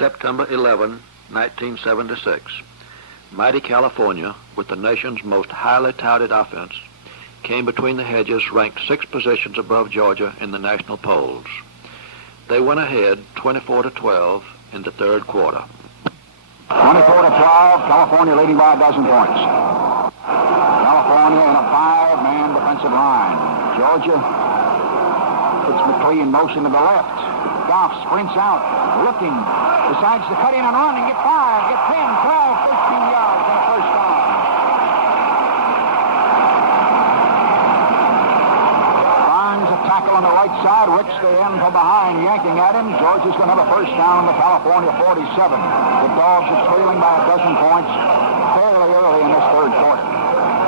September 11, 1976, mighty California, with the nation's most highly touted offense, came between the hedges, ranked 6 positions above Georgia in the national polls. They went ahead 24-12 in the third quarter. 24-12, California leading by a dozen points. California in a 5-man defensive line. Georgia puts McLean in motion to the left. Goff sprints out, looking, decides to cut in and run and get 5, get 10, 12, 13 yards on a first down. Finds a tackle on the right side, rips the end from behind, yanking at him. Georgia's going to have a first down on the California 47. The Dogs are trailing by a dozen points fairly early in this third quarter.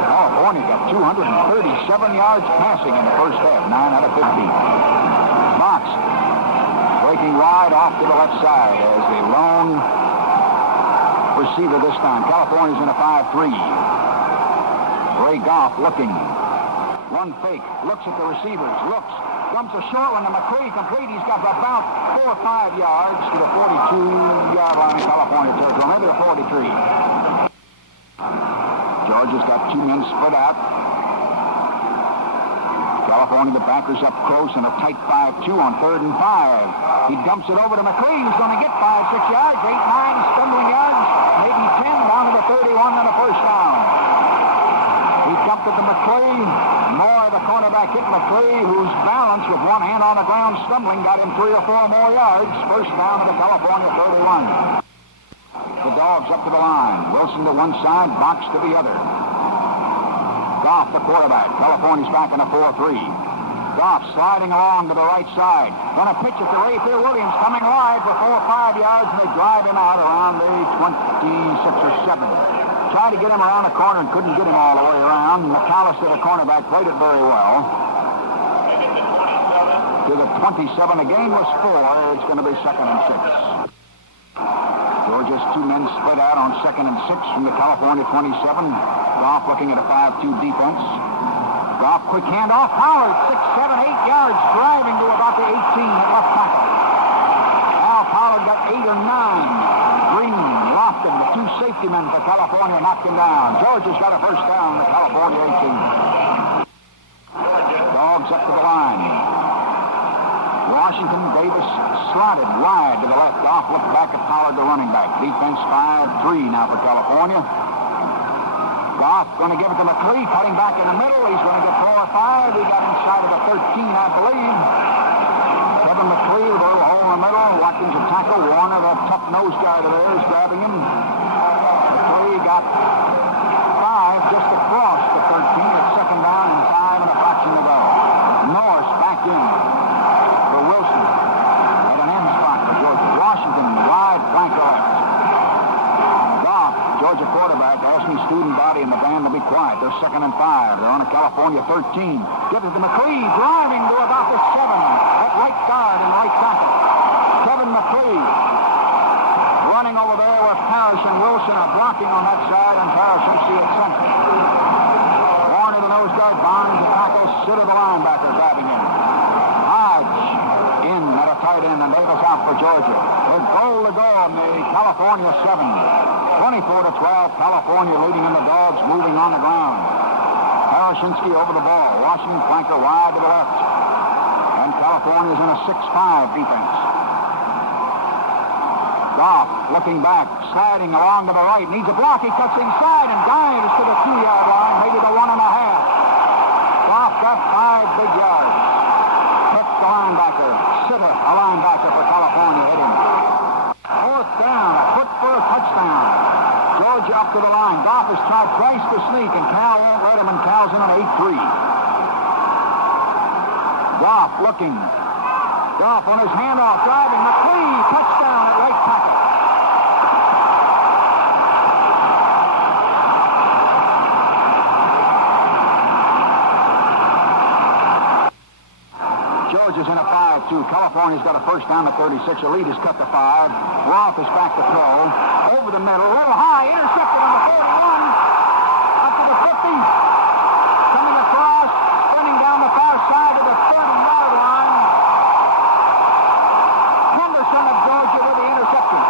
California got 237 yards passing in the first half, 9 out of 15. Fox breaking wide off to the left side as the lone receiver this time. California's in a 5-3. Ray Goff looking. Run fake. Looks at the receivers. Looks. Dumps a short one to McCree. Complete. He's got about 4 or 5 yards to the 42-yard line in California territory. Maybe the 43. Georgia's got 2 men split out. California, the backers up close in a tight 5-2 on 3rd and 5. He dumps it over to McCree. He's going to get 5, 6 yards, 8, 9 stumbling yards, maybe 10 down to the 31 and a first down. He dumped it to McCree. Moore, the cornerback, hit McCree, whose balance with one hand on the ground stumbling got him 3 or 4 more yards. First down to the California 31. The Dogs up to the line. Wilson to one side, Box to the other. Goff, the quarterback. California's back in a 4-3. Goff sliding along to the right side. Going to pitch it to Rayfield Williams, coming wide for 4 or 5 yards, and they drive him out around the 26 or 7. Tried to get him around the corner and couldn't get him all the way around. McAllister, the cornerback, played it very well. To the 27, the game was 4. It's going to be 2nd and 6. Georgia's 2 men split out on 2nd and 6 from the California 27. Goff looking at a 5-2 defense. Goff, quick handoff. Howard, 6, 7, 8 yards, driving to about the 18 at left tackle. Al Pollard got 8 or 9. Green, Lofton, the 2 safety men for California, knocked him down. Georgia's got a first down, the California 18. Dogs up to the line. Washington, Davis slotted wide to the left. Goff looked back at Pollard, the running back. Defense 5-3 now for California. Goff going to give it to McLean, cutting back in the middle. He's going to get 4 or 5. He got inside of the 13, I believe. Kevin McLean with a little hole in the middle. Watkins a tackle. Warner, the tough nose guard of theirs, grabbing him. McLean got 5 just across the 13 at 2nd down and 5 and a fraction to go. Norris back in for Wilson at an end spot for Georgia. Washington wide flank left. Goff, Georgia quarterback, asking student body in the band to be quiet. They're 2nd and 5. They're on a California 13. Gives it to McLean, driving to about the 7 at right guard and right tackle. Kevin McLean running over there where Parrish and Wilson are blocking on that side, and Parrish will see it center. Warner, the nose guard, Barnes, the tackle, Sitter, the linebacker, grabbing him. Hodge in at a tight end, and Davis out for Georgia. There's goal to go on the California 7. 24-12, California leading in the Dogs, moving on the ground. Parashinsky over the ball. Washington flanker wide to the left. And California's in a 6-5 defense. Goff looking back, sliding along to the right. Needs a block. He cuts inside and dives to the 2-yard line, maybe the 1.5. Goff got 5 big yards. Hit the linebacker. Sitter, a linebacker for California, hit him. 4th down, a foot for a touchdown. Georgia up to the line. Goff has tried twice to sneak, and Cal won't let him, and Cal's in an 8-3. Goff looking. Goff on his handoff, driving. McLean, touchdown at right tackle. Georgia's in a 5-2. California's got a first down at 36. The lead is cut to 5. Roth is back to throw. Over the middle. A little high. Intercepted on the 41. Up to the 50. Coming across. Spinning down the far side of the 30-yard line. Henderson of Georgia with the interception.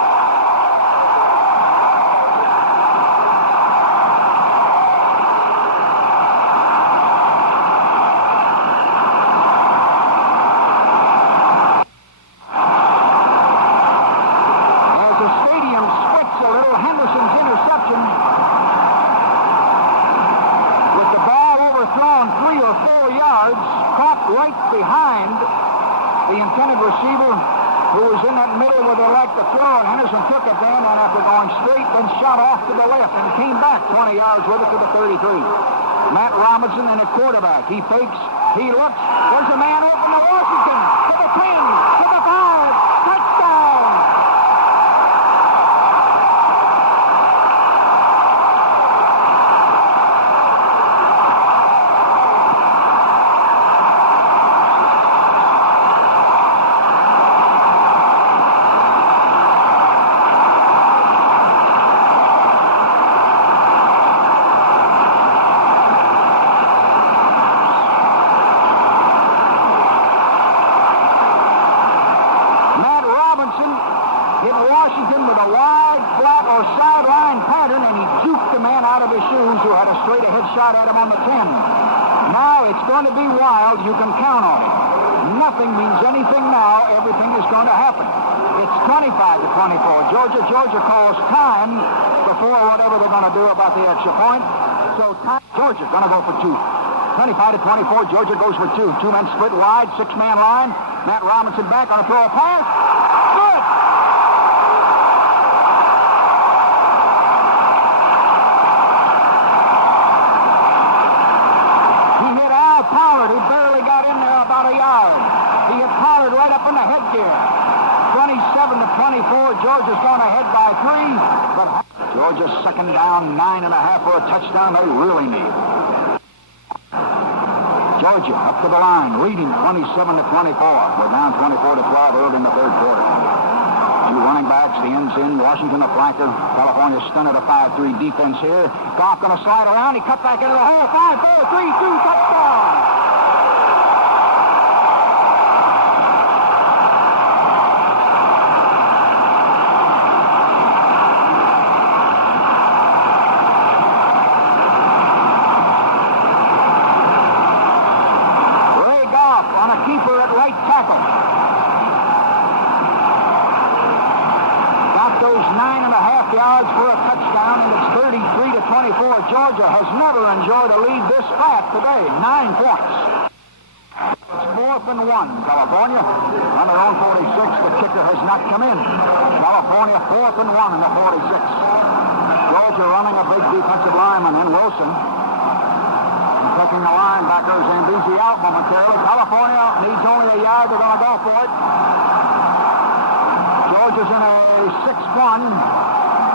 receiver who was in that middle where they like to throw, and Henderson took it then, and after going straight, then shot off to the left and came back 20 yards with it to the 33. Matt Robinson in at quarterback. He fakes, he looks, there's a man open to Washington, to the 10, to the 5, touchdown! Shot at him on the 10. Now it's going to be wild. You can count on it. Nothing means anything now. Everything is going to happen. It's 25 to 24. Georgia calls time before whatever they're going to do about the extra point. So Georgia's going to go for 2. 25 to 24. Georgia goes for 2. 2 men split wide. 6-man line. Matt Robinson back on a throw a pass. Good. Who barely got in there about a yard. He hit Pollard right up in the headgear. 27 to 24. Georgia's going ahead by 3. But Georgia's second down, 9.5 for a touchdown they really need. Georgia up to the line, leading 27 to 24. We're down 24 to 12 early in the third quarter. 2 running backs, the ends in. Washington the flanker. California stunned at a 5-3 defense here. Goff going to slide around. He cut back into the hole. 5, 4, 3, 2, touchdown. Yards for a touchdown, and it's 33 to 24. Georgia has never enjoyed a lead this fat today. 9 points. It's 4th and 1. California on their own 46. The kicker has not come in. California 4th and 1 in the 46. Georgia running a big defensive lineman in Wilson. And taking the linebacker Zambezi out momentarily. California needs only a yard. They're going to go for it. Georgia's in a 6-1.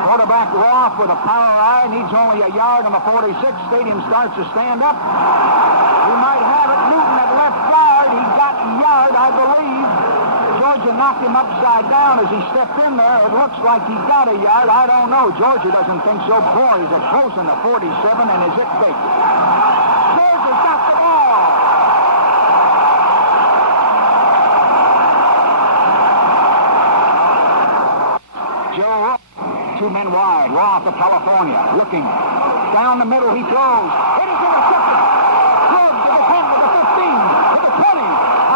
Quarterback Roth with a power eye needs only a yard on the 46. Stadium starts to stand up. He might have it. Newton at left guard. He got a yard, I believe. Georgia knocked him upside down as he stepped in there. It looks like he got a yard. I don't know. Georgia doesn't think so. Boy, he's a close in the 47, and is it big? Georgia's got the ball. Joe 2 men wide. Roth of California. Looking. Down the middle he throws. It is intercepted. Good to the 10, to the 15, to the 20.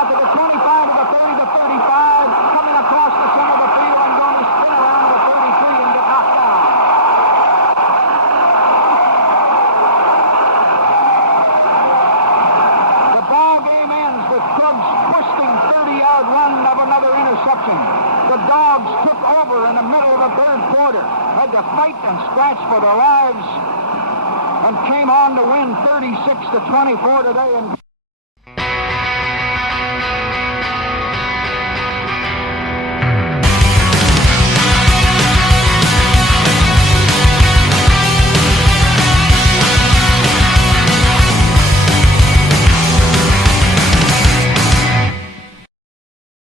Out to the 25, to the 30, to 35. Coming across the center of the field and going to spin around to the 33 and get knocked down. The ball game ends with Krug's twisting 30-yard run of another interception. The Dogs took over in the middle of the third quarter, had to fight and scratch for their lives, and came on to win 36 to 24 today.